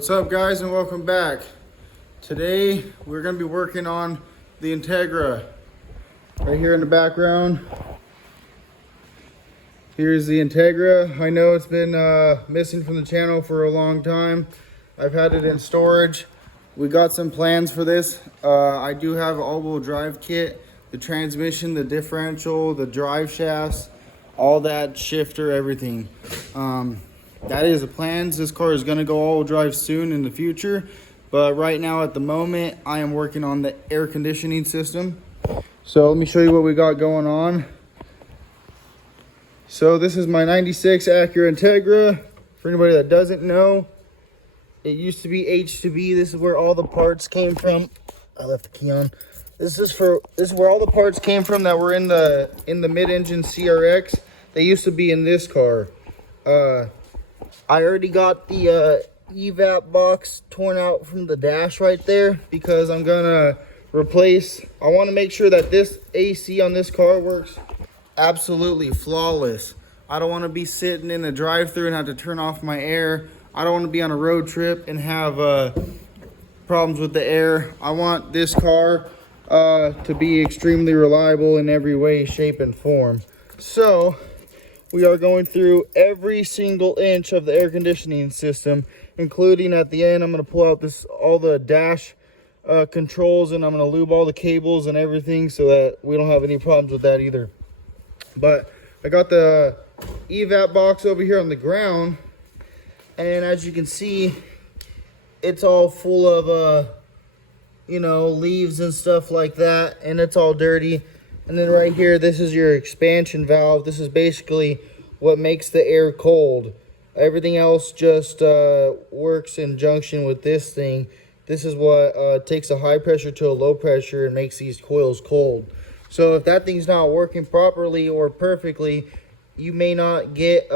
What's up, guys, and welcome back. Today we're going to be working on the Integra. Right here in the background, here's the Integra. I know it's been missing from the channel for a long time. I've had it in storage. We got some plans for this. I do have an all-wheel drive kit, the transmission, the differential, the drive shafts, all that, shifter, everything. That is the plans. This car is going to go all-wheel drive soon in the future, but right now at the moment I am working on the air conditioning system. So let me show you what we got going on. So this is my 96 Acura Integra. For anybody that doesn't know, it used to be H2B. This is where all the parts came from. I left the key on. This is where all the parts came from that were in the mid-engine CRX. They used to be in this car. I already got the evap box torn out from the dash right there because I'm gonna replace. I want to make sure that this AC on this car works absolutely flawless. I don't want to be sitting in a drive-thru and have to turn off my air. I don't want to be on a road trip and have problems with the air. I want this car to be extremely reliable in every way, shape, and form. So we are going through every single inch of the air conditioning system, including at the end. I'm going to pull out all the dash controls, and I'm going to lube all the cables and everything so that we don't have any problems with that either. But I got the evap box over here on the ground, and as you can see, it's all full of leaves and stuff like that, and it's all dirty. And then right here, this is your expansion valve. This is basically what makes the air cold. Everything else just works in junction with this thing. This is what takes a high pressure to a low pressure and makes these coils cold. So if that thing's not working properly or perfectly, you may not get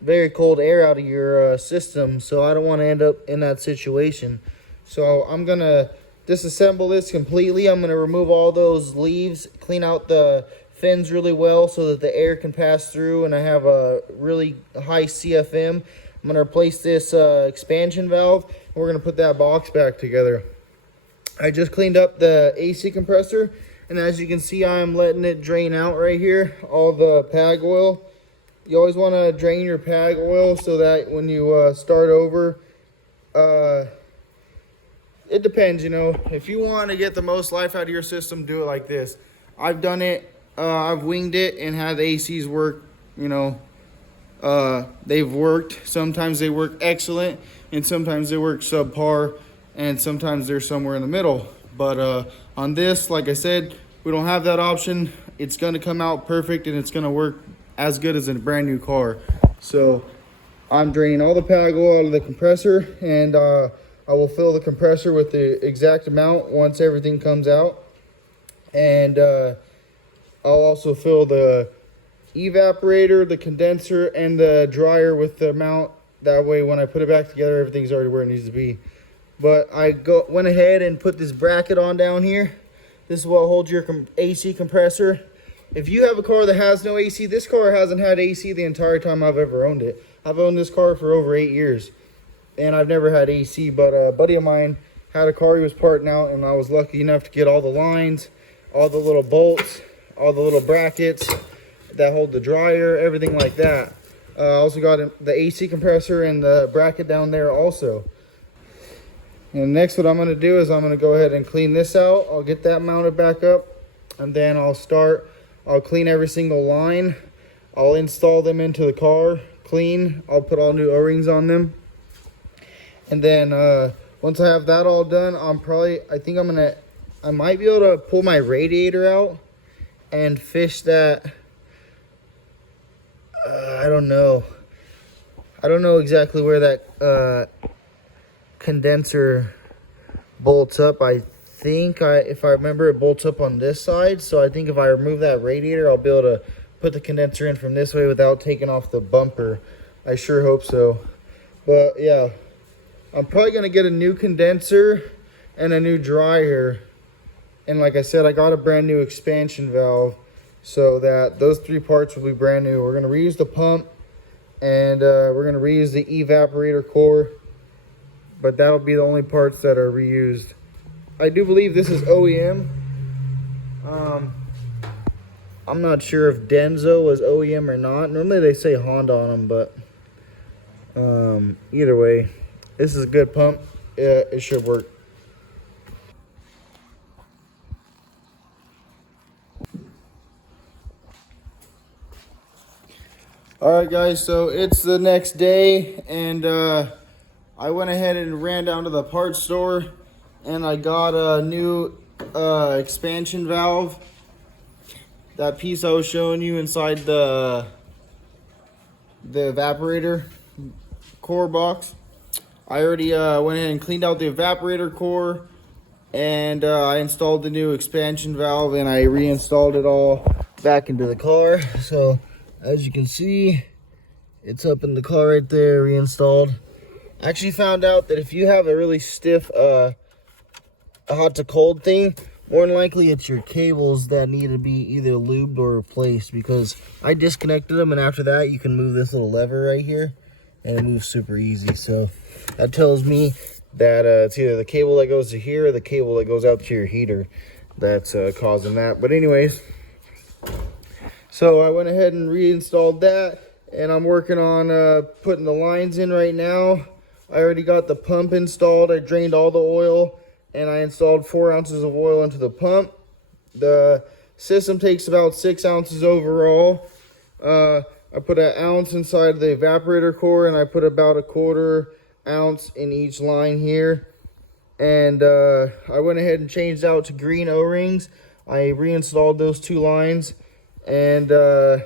very cold air out of your system. So I don't want to end up in that situation. So I'm going to disassemble this completely. I'm going to remove all those leaves, clean out the fins really well so that the air can pass through, and I have a really high CFM. I'm going to replace this expansion valve, and we're going to put that box back together. I just cleaned up the AC compressor, and as you can see, I'm letting it drain out right here, all the PAG oil. You always want to drain your PAG oil so that when you start over, it depends, if you want to get the most life out of your system, do it like this. I've done it. I've winged it and had the ACs work. They've worked. Sometimes they work excellent, and sometimes they work subpar, and sometimes they're somewhere in the middle. But on this, like I said, we don't have that option. It's going to come out perfect, and it's going to work as good as a brand new car. So I'm draining all the PAG oil out of the compressor, and I will fill the compressor with the exact amount once everything comes out. And I'll also fill the evaporator, the condenser, and the dryer with the amount. That way when I put it back together, everything's already where it needs to be. But I went ahead and put this bracket on down here. This is what holds your AC compressor. If you have a car that has no AC, this car hasn't had AC the entire time I've ever owned it. I've owned this car for over 8 years. And I've never had AC, but a buddy of mine had a car he was parting out, and I was lucky enough to get all the lines, all the little bolts, all the little brackets that hold the dryer, everything like that. I also got the AC compressor and the bracket down there also. And next what I'm going to do is I'm going to go ahead and clean this out. I'll get that mounted back up, and then I'll clean every single line. I'll install them into the car, clean. I'll put all new O-rings on them. And then once I have that all done, I might be able to pull my radiator out and fish that. I don't know exactly where that condenser bolts up. I think if I remember, it bolts up on this side. So I think if I remove that radiator, I'll be able to put the condenser in from this way without taking off the bumper. I sure hope so. But yeah, I'm probably going to get a new condenser and a new dryer. And like I said, I got a brand new expansion valve so that those 3 parts will be brand new. We're going to reuse the pump, and we're going to reuse the evaporator core. but that'll be the only parts that are reused. I do believe this is OEM. I'm not sure if Denso was OEM or not. Normally they say Honda on them, but either way, this is a good pump. Yeah, it should work. Alright guys, so it's the next day, and I went ahead and ran down to the parts store and I got a new expansion valve. That piece I was showing you inside the evaporator core box. I already went ahead and cleaned out the evaporator core, and I installed the new expansion valve, and I reinstalled it all back into the car. So as you can see, it's up in the car right there, reinstalled. I actually found out that if you have a really stiff hot to cold thing, more than likely it's your cables that need to be either lubed or replaced, because I disconnected them, and after that you can move this little lever right here and it moves super easy. So that tells me that it's either the cable that goes to here or the cable that goes out to your heater that's causing that. But anyways, so I went ahead and reinstalled that, and I'm working on putting the lines in right now. I already got the pump installed. I drained all the oil, and I installed 4 ounces of oil into the pump. The system takes about 6 ounces overall. I put 1 ounce inside the evaporator core, and I put about 1/4 ounce in each line here. And I went ahead and changed out to green O-rings. I reinstalled those 2 lines, and I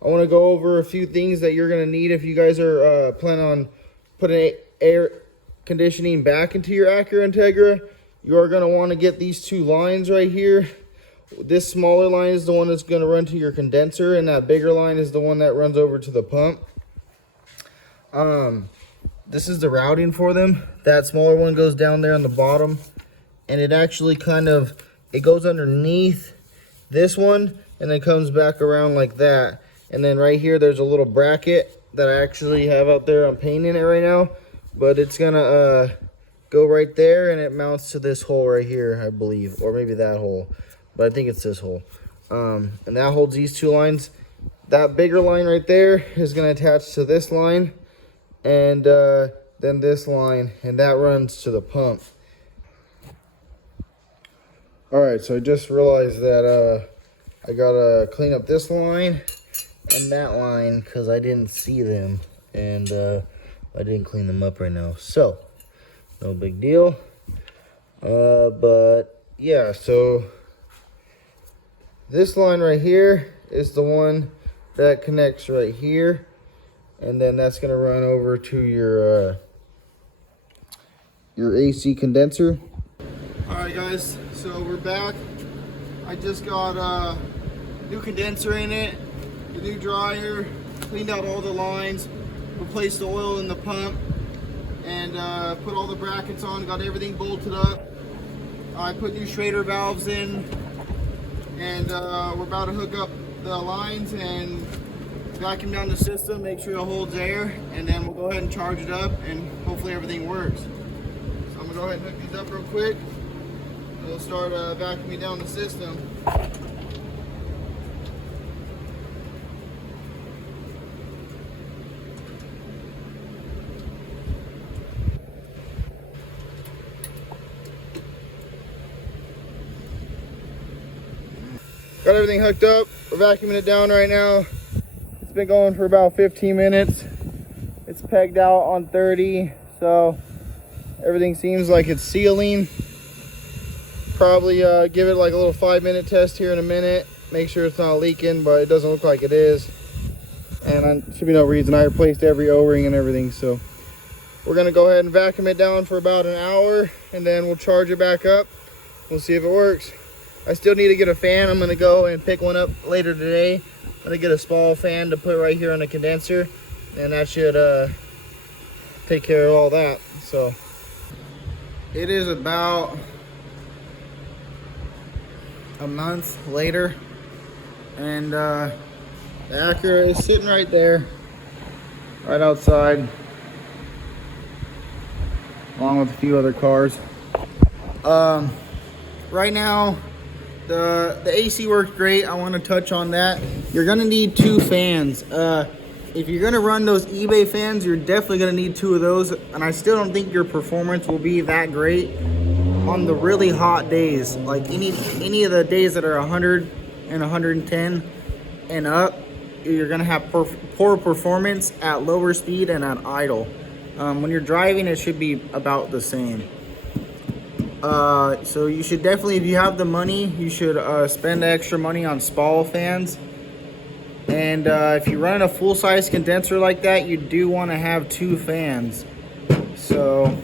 want to go over a few things that you're going to need if you guys are planning on putting air conditioning back into your Acura Integra. You are going to want to get these 2 lines right here. This smaller line is the one that's going to run to your condenser, and that bigger line is the one that runs over to the pump. This is the routing for them. That smaller one goes down there on the bottom, and it actually it goes underneath this one, and then comes back around like that. And then right here there's a little bracket that I actually have out there. I'm painting it right now, but it's gonna go right there, and it mounts to this hole right here, I believe, or maybe that hole, but I think it's this hole. And that holds these 2 lines. That bigger line right there is gonna attach to this line, and then this line, and that runs to the pump. All right, so I just realized that I gotta clean up this line and that line because I didn't see them, and I didn't clean them up right now, so no big deal. But yeah, so this line right here is the one that connects right here, and then that's gonna run over to your AC condenser. All right guys, so we're back. I just got a new condenser in it, the new dryer, cleaned out all the lines, replaced the oil in the pump, and put all the brackets on, got everything bolted up. I put new Schrader valves in, and we're about to hook up the lines and vacuum down the system, make sure it holds air, and then we'll go ahead and charge it up, and hopefully everything works. So I'm gonna go ahead and hook these up real quick. We'll start vacuuming down the system. Got everything hooked up. We're vacuuming it down right now. It's been going for about 15 minutes. It's pegged out on 30, so everything seems like it's sealing. Probably give it like a little 5-minute test here in a minute. Make sure it's not leaking, but it doesn't look like it is. And there should be no reason. I replaced every O-ring and everything, so we're gonna go ahead and vacuum it down for about an hour, and then we'll charge it back up. We'll see if it works. I still need to get a fan. I'm gonna go and pick one up later today. I'm gonna get a small fan to put right here on the condenser, and that should take care of all that. So it is about a month later, and the Acura is sitting right there, right outside. along with a few other cars. Right now, the AC works great. I want to touch on that. You're gonna need 2 fans. If you're gonna run those eBay fans, you're definitely gonna need 2 of those. And I still don't think your performance will be that great on the really hot days. Like any of the days that are 100 and 110 and up, you're gonna have poor performance at lower speed and at idle. When you're driving, it should be about the same. So you should definitely, if you have the money, you should spend extra money on Spall fans. And if you're running a full-size condenser like that, you do want to have 2 fans. So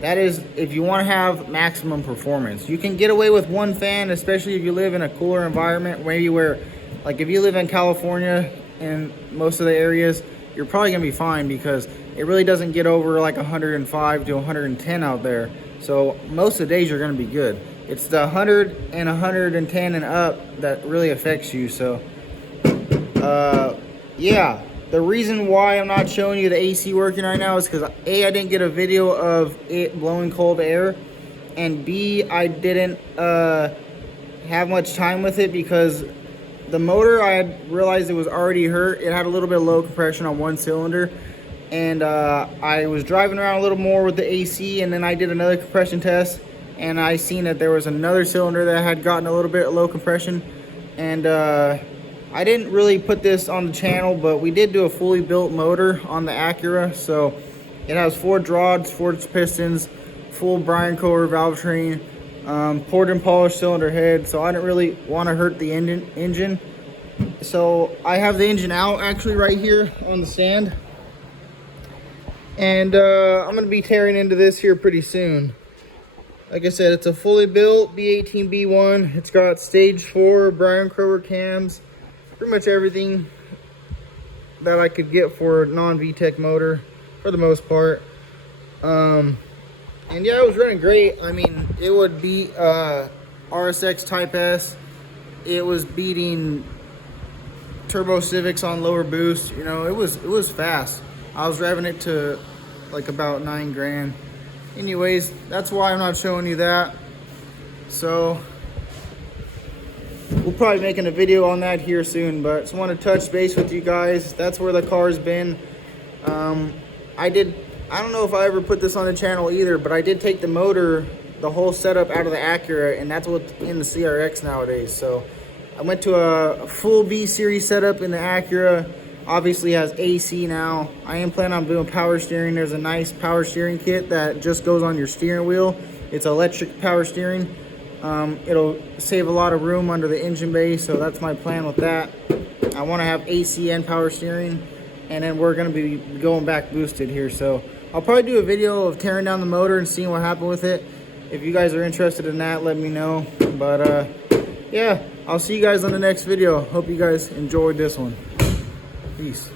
that is if you want to have maximum performance. You can get away with 1 fan, especially if you live in a cooler environment, maybe where, like if you live in California and most of the areas, you're probably gonna be fine because it really doesn't get over like 105 to 110 out there. So most of the days you're gonna be good. It's the 100 and 110 and up that really affects you. So yeah, the reason why I'm not showing you the AC working right now is because A, I didn't get a video of it blowing cold air, and B, I didn't have much time with it because the motor, I had realized it was already hurt. It had a little bit of low compression on 1 cylinder, and I was driving around a little more with the AC, and then I did another compression test, and I seen that there was another cylinder that had gotten a little bit of low compression. And I didn't really put this on the channel, but we did do a fully built motor on the Acura. So it has 4 rods, 4 pistons, full Brian Kohler valve train, poured and polished cylinder head. So I didn't really want to hurt the engine. So I have the engine out actually right here on the stand. And I'm going to be tearing into this here pretty soon. Like I said, it's a fully built B18 B1. It's got stage 4 Brian Kohler cams. Pretty much everything that I could get for a non-VTEC motor for the most part. And yeah, it was running great. I mean, it would beat RSX Type S. It was beating Turbo Civics on lower boost. You know, it was fast. I was driving it to like about 9 grand. Anyways, that's why I'm not showing you that. So we'll probably be making a video on that here soon, but just want to touch base with you guys. That's where the car's been. I don't know if I ever put this on the channel either, but I did take the motor, the whole setup out of the Acura, and that's what's in the CRX nowadays. So I went to a full B series setup in the Acura. Obviously has AC now. I am planning on doing power steering. There's a nice power steering kit that just goes on your steering wheel. It's electric power steering. It'll save a lot of room under the engine bay, so that's my plan with that. I want to have AC and power steering, and then we're going to be going back boosted here. So I'll probably do a video of tearing down the motor and seeing what happened with it. If you guys are interested in that, let me know. But yeah, I'll see you guys on the next video. Hope you guys enjoyed this one. Peace.